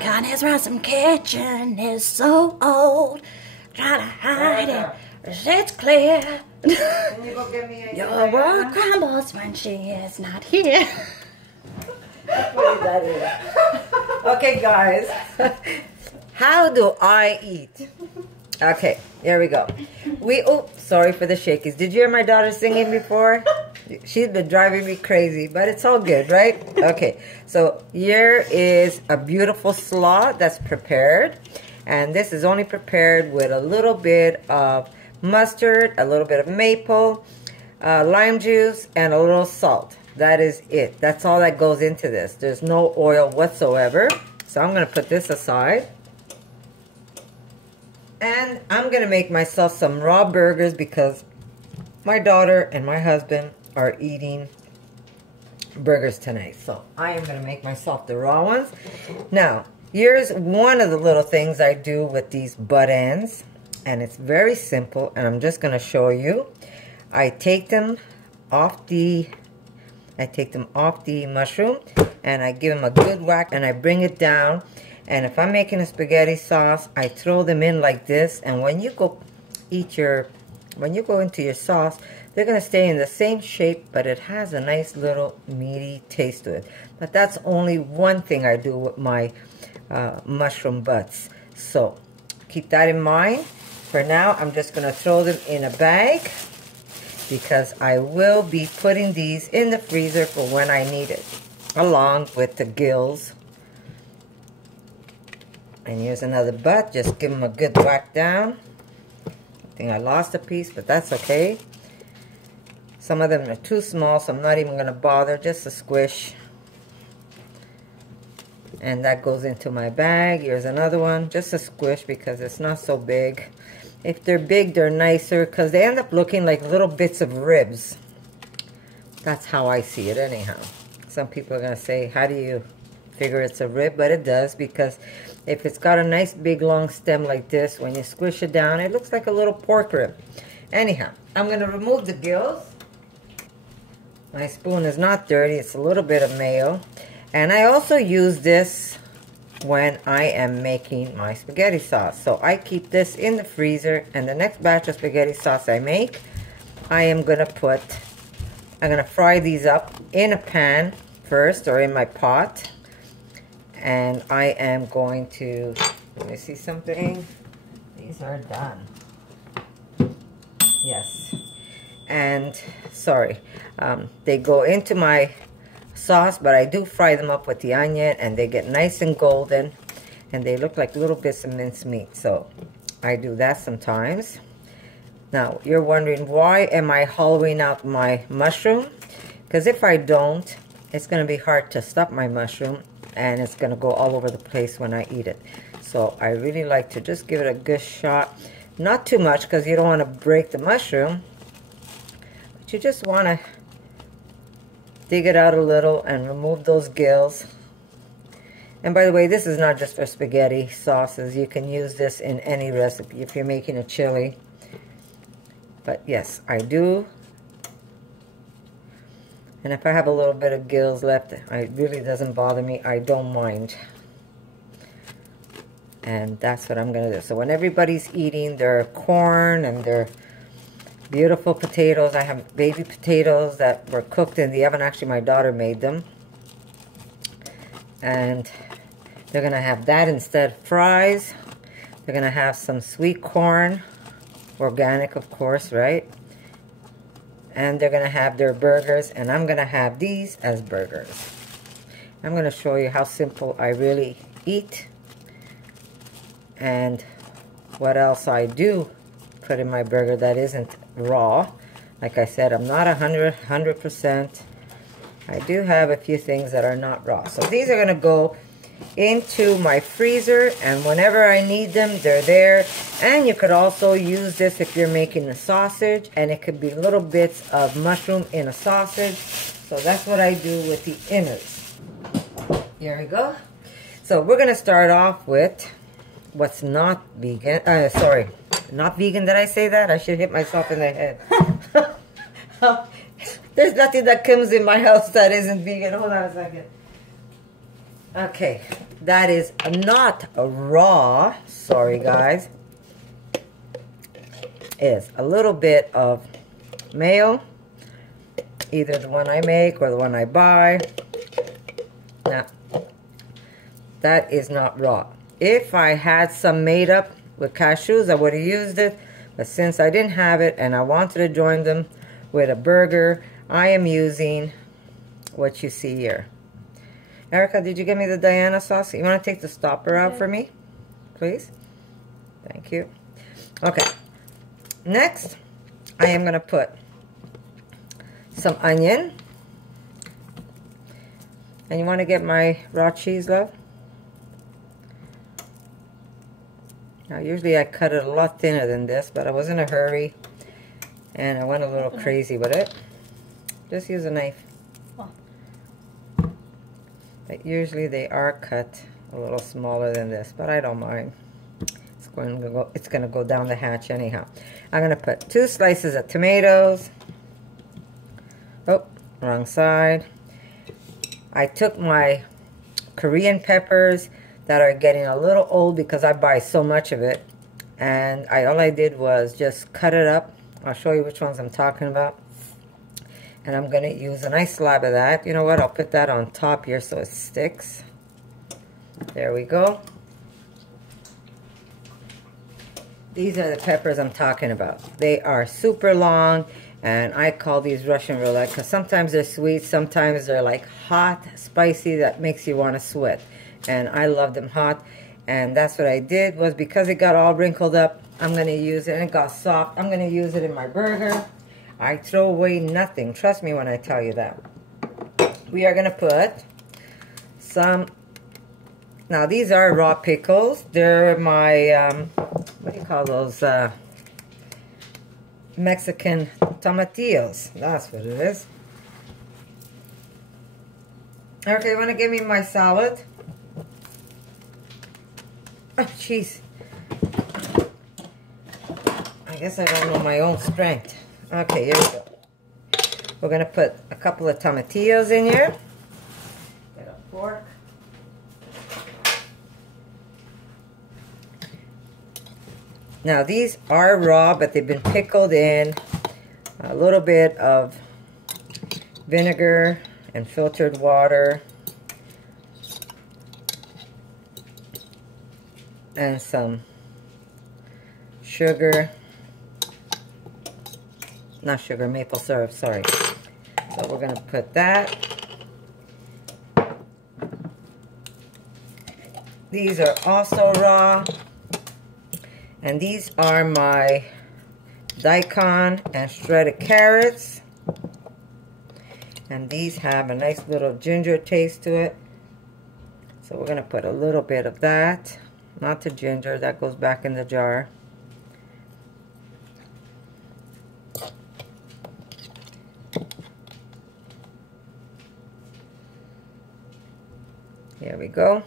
Connie's RAWsome kitchen is so old. Try to hide it, it's clear. Can you go get me a Your world crumbles when she is not here. that is. Okay, guys. How do I eat? Okay, here we go. Oh, sorry for the shakies. Did you hear my daughter singing before? She's been driving me crazy, but it's all good, right? Okay, so here is a beautiful slaw that's prepared. And this is only prepared with a little bit of mustard, a little bit of maple, lime juice, and a little salt. That is it. That's all that goes into this. There's no oil whatsoever. So I'm going to put this aside. And I'm going to make myself some raw burgers because my daughter and my husband are eating burgers tonight. So I am going to make myself the raw ones. Now, here's one of the little things I do with these butt ends. And it's very simple. And I'm just going to show you. I take them off the mushroom. And I give them a good whack. And I bring it down. And if I'm making a spaghetti sauce, I throw them in like this. And when you go into your sauce, they're going to stay in the same shape, but it has a nice little meaty taste to it. But that's only one thing I do with my mushroom butts. So keep that in mind. For now, I'm just going to throw them in a bag because I will be putting these in the freezer for when I need it, along with the gills. And here's another butt. Just give them a good whack down. I think I lost a piece, but that's okay. Some of them are too small, so I'm not even going to bother. Just a squish. And that goes into my bag. Here's another one. Just a squish because it's not so big. If they're big, they're nicer because they end up looking like little bits of ribs. That's how I see it anyhow. Some people are going to say, how do you figure it's a rib? But it does, because if it's got a nice big long stem like this, when you squish it down, it looks like a little pork rib. Anyhow, I'm going to remove the gills. My spoon is not dirty. It's a little bit of mayo. And I also use this when I am making my spaghetti sauce. So I keep this in the freezer, and the next batch of spaghetti sauce I make, I'm going to fry these up in a pan first, or in my pot. And I am going to, let me see something. These are done. Yes. And, sorry, they go into my sauce, but I do fry them up with the onion, and they get nice and golden, and they look like little bits of minced meat. So I do that sometimes. Now, you're wondering, why am I hollowing out my mushroom? Because if I don't, it's going to be hard to stuff my mushroom, and it's going to go all over the place when I eat it. So I really like to just give it a good shot. Not too much, because you don't want to break the mushroom. But you just want to dig it out a little and remove those gills. And by the way, this is not just for spaghetti sauces. You can use this in any recipe if you're making a chili. But yes, I do. And if I have a little bit of gills left, it really doesn't bother me. I don't mind. And that's what I'm going to do. So when everybody's eating their corn and their beautiful potatoes, I have baby potatoes that were cooked in the oven. Actually, my daughter made them. And they're going to have that instead of fries. They're going to have some sweet corn, organic of course, right? And they're going to have their burgers, and I'm going to have these as burgers. I'm going to show you how simple I really eat and what else I do put in my burger that isn't raw. Like I said, I'm not 100%. I do have a few things that are not raw. So these are going to go into my freezer, and whenever I need them, they're there. And you could also use this if you're making a sausage, and it could be little bits of mushroom in a sausage. So that's what I do with the innards. Here we go. So we're going to start off with what's not vegan, Not vegan, did I say that? I should hit myself in the head. There's nothing that comes in my house that isn't vegan. Hold on a second. Okay, that is not raw. Sorry, guys. Is a little bit of mayo, either the one I make or the one I buy. Now, that is not raw. If I had some made up with cashews, I would have used it. But since I didn't have it and I wanted to join them with a burger, I am using what you see here. Erica, did you give me the Diana sauce? You want to take the stopper out for me, please? Thank you. Okay. Next, I am going to put some onion. And you want to get my raw cheese, love? Now, usually I cut it a lot thinner than this, but I was in a hurry. And I went a little crazy with it. Just use a knife. But usually they are cut a little smaller than this, but I don't mind. It's going to go down the hatch anyhow. I'm going to put 2 slices of tomatoes. Oh, wrong side. I took my Korean peppers that are getting a little old because I buy so much of it. And all I did was just cut it up. I'll show you which ones I'm talking about. And I'm going to use a nice slab of that. You know what? I'll put that on top here so it sticks. There we go. These are the peppers I'm talking about. They are super long, and I call these Russian roulette because sometimes they're sweet, sometimes they're like hot, spicy, that makes you want to sweat. And I love them hot, and that's what I did. Was because it got all wrinkled up, I'm going to use it, and it got soft. I'm going to use it in my burger. I throw away nothing. Trust me when I tell you that. We are going to put some... Now, these are raw pickles. They're my, what do you call those? Mexican tomatillos. That's what it is. Okay, you want to give me my salad? Oh, jeez. I guess I don't know my own strength. Okay, here we go. We're going to put a couple of tomatillos in here. Get a fork. Now, these are raw, but they've been pickled in a little bit of vinegar and filtered water and some sugar. Not sugar, maple syrup, sorry. So we're going to put that. These are also raw. And these are my daikon and shredded carrots. And these have a nice little ginger taste to it. So we're going to put a little bit of that. Not the ginger, that goes back in the jar. Here we go.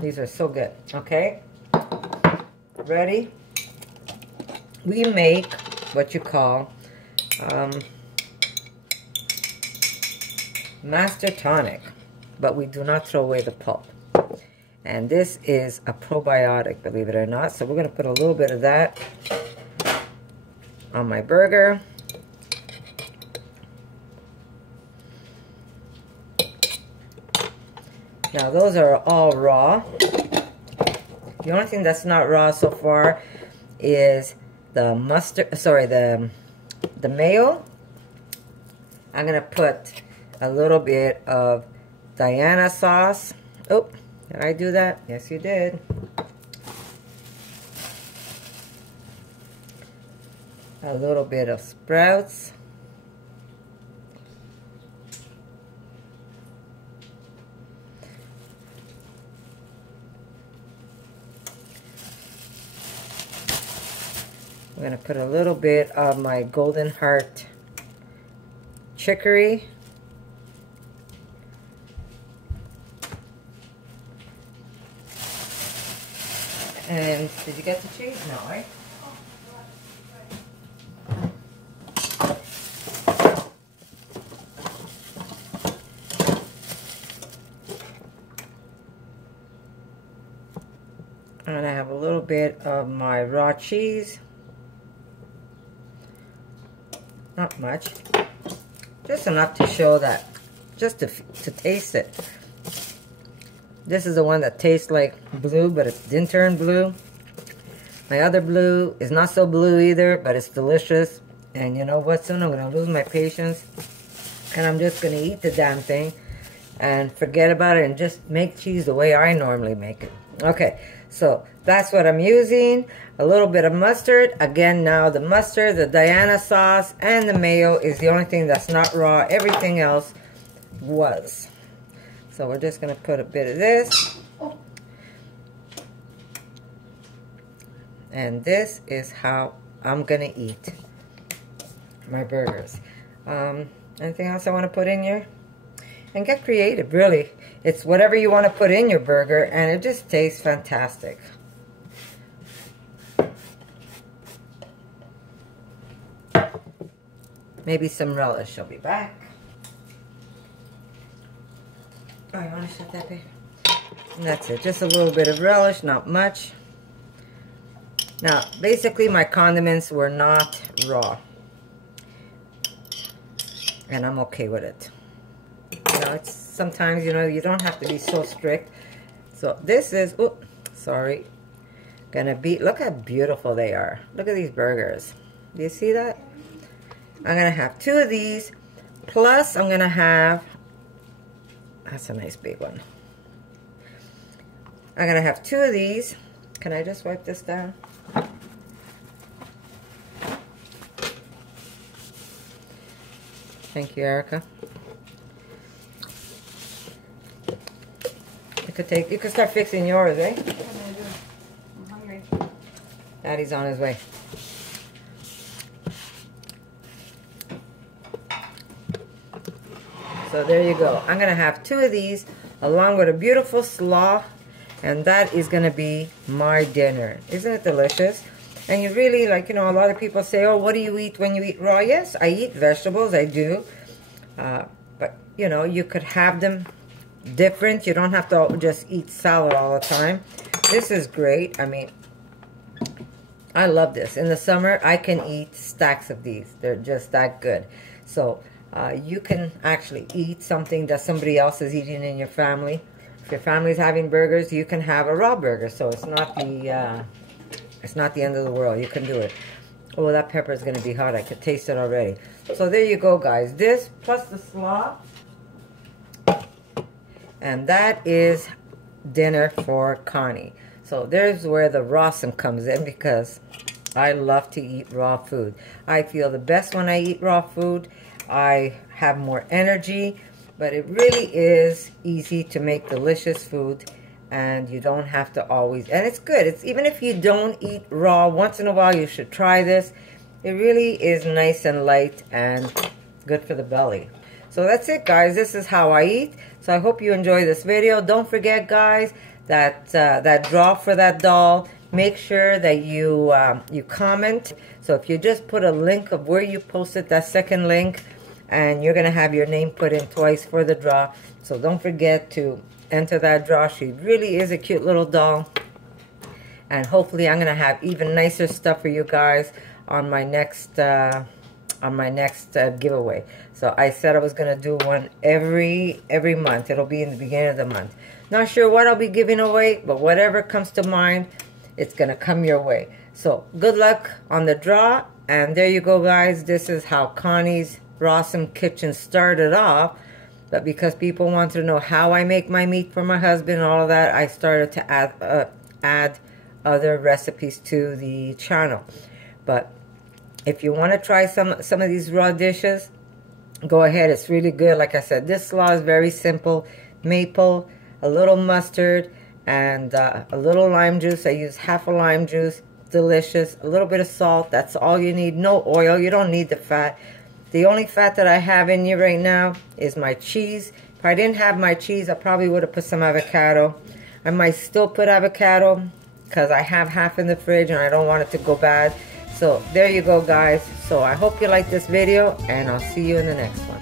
These are so good. Okay. Ready? We make what you call Master Tonic, but we do not throw away the pulp. And this is a probiotic, believe it or not. So we're going to put a little bit of that on my burger. Now, those are all raw. The only thing that's not raw so far is the mustard, sorry, the mayo. I'm going to put a little bit of Diana sauce. Oh, did I do that? Yes, you did. A little bit of sprouts. I'm going to put a little bit of my Golden Heart chicory. And did you get the cheese? No, right? And I have a little bit of my raw cheese. Not much. Just enough to show that, just to taste it. This is the one that tastes like blue, but it didn't turn blue. My other blue is not so blue either, but it's delicious. And you know what? Soon I'm going to lose my patience. And I'm just going to eat the damn thing and forget about it and just make cheese the way I normally make it. Okay, so that's what I'm using. A little bit of mustard. Again, now the mustard, the Diana sauce, and the mayo is the only thing that's not raw. Everything else was. So we're just going to put a bit of this. And this is how I'm going to eat my burgers. Anything else I want to put in here? And get creative, really. It's whatever you want to put in your burger, and it just tastes fantastic. Maybe some relish. I'll be back. Oh, you want to shut that, baby? And that's it. Just a little bit of relish, not much. Now, basically, my condiments were not raw. And I'm okay with it. You know, it's sometimes, you know, you don't have to be so strict. So this is, oh, sorry, gonna be, look how beautiful they are. Look at these burgers. Do you see that? I'm gonna have 2 of these, plus I'm gonna have, that's a nice big one. I'm gonna have 2 of these. Can I just wipe this down? Thank you, Erica. You could start fixing yours, eh? I'm hungry. Daddy's on his way. So there you go. I'm going to have 2 of these along with a beautiful slaw, and that is going to be my dinner. Isn't it delicious? And you really, like, you know, a lot of people say, oh, what do you eat when you eat raw? Yes, I eat vegetables, I do. But, you know, you could have them different. You don't have to just eat salad all the time. This is great. I mean, I love this. In the summer, I can eat stacks of these. They're just that good. So you can actually eat something that somebody else is eating in your family. If your family's having burgers, you can have a raw burger. So it's not the end of the world. You can do it. Oh, that pepper is going to be hot. I could taste it already. So there you go, guys. This plus the slaw. And that is dinner for Connie. So there's where the RAWsome comes in, because I love to eat raw food. I feel the best when I eat raw food. I have more energy, but it really is easy to make delicious food, and you don't have to always, and it's good. It's even if you don't eat raw, once in a while you should try this. It really is nice and light and good for the belly. So that's it, guys. This is how I eat. So I hope you enjoy this video. Don't forget, guys, that draw for that doll. Make sure that you comment. So if you just put a link of where you posted that second link, and you're going to have your name put in twice for the draw. So don't forget to enter that draw. She really is a cute little doll. And hopefully I'm going to have even nicer stuff for you guys on my next giveaway. So I said I was going to do one every month. It'll be in the beginning of the month. Not sure what I'll be giving away, but whatever comes to mind, it's going to come your way. So good luck on the draw. And there you go, guys. This is how Connie's RAWsome Kitchen started off. But because people want to know how I make my meat for my husband and all of that, I started to add other recipes to the channel. But if you want to try some of these raw dishes, go ahead. It's really good. Like I said, this slaw is very simple. Maple, a little mustard, and a little lime juice. I use half a lime juice. Delicious. A little bit of salt. That's all you need. No oil. You don't need the fat. The only fat that I have in here right now is my cheese. If I didn't have my cheese, I probably would have put some avocado. I might still put avocado because I have half in the fridge and I don't want it to go bad. So there you go, guys. So I hope you like this video, and I'll see you in the next one.